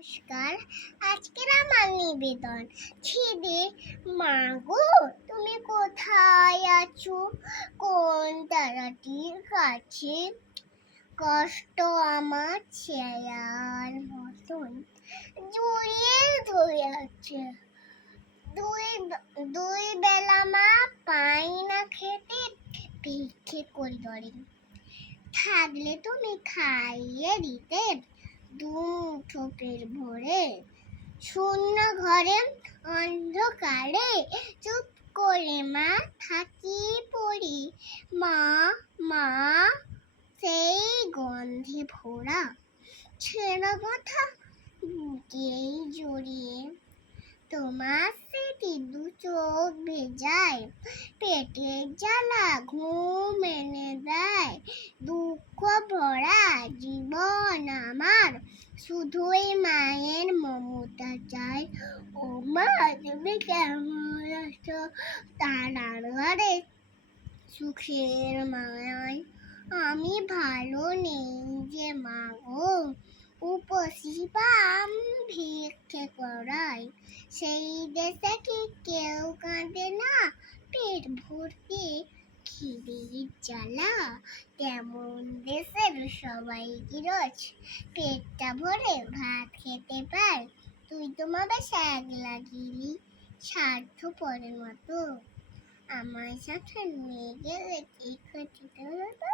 নমস্কার। আজকের আমার নিবেদন খিদে। মা গো, তুমি কোথায় আছো? কোন তারাটির কাছে? কষ্ট আমার ছেঁড়ার মতন জড়িয়ে ধরে আছে। দুই দুই বেলা মা পাই না খেতে, ভিক্ষে করি ধরে। থাকলে তুমি খাইয়ে দিতে দুমুঠো পেট ভরে। শূন্য ঘরে অন্ধকারে চুপ করে মা থাকি পড়ি। মা মা সেই গন্ধে ভরা ছেঁড়া কথা বুকেই জড়িয়ে। তোমার স্মৃতি দু চোখ ভেজায়, পেটের জ্বালা ঘুম এনে দেয়। দুঃখ ভরা জীবন আমার, শুধুই মায়ের মমতা চাই। ও মা, তুমি কেমন আছো? তারার ঘরে সুখের মায়ায় আমি ভালো নেই যে মা গো। উপসী পাম ভিক্ষে করাই, সেই দেশে কি কেউ কাঁদে না? পেট ভর্তি খিদের জ্বালা, তেমন দেশের সবাই কি রোজ পেটটা ভরে ভাত খেতে পায়? তুই তোমার বেশে একলা গেলি স্বার্থপরের মতো। আমার সাথে নিয়ে গেলে কি ক্ষতি হতো?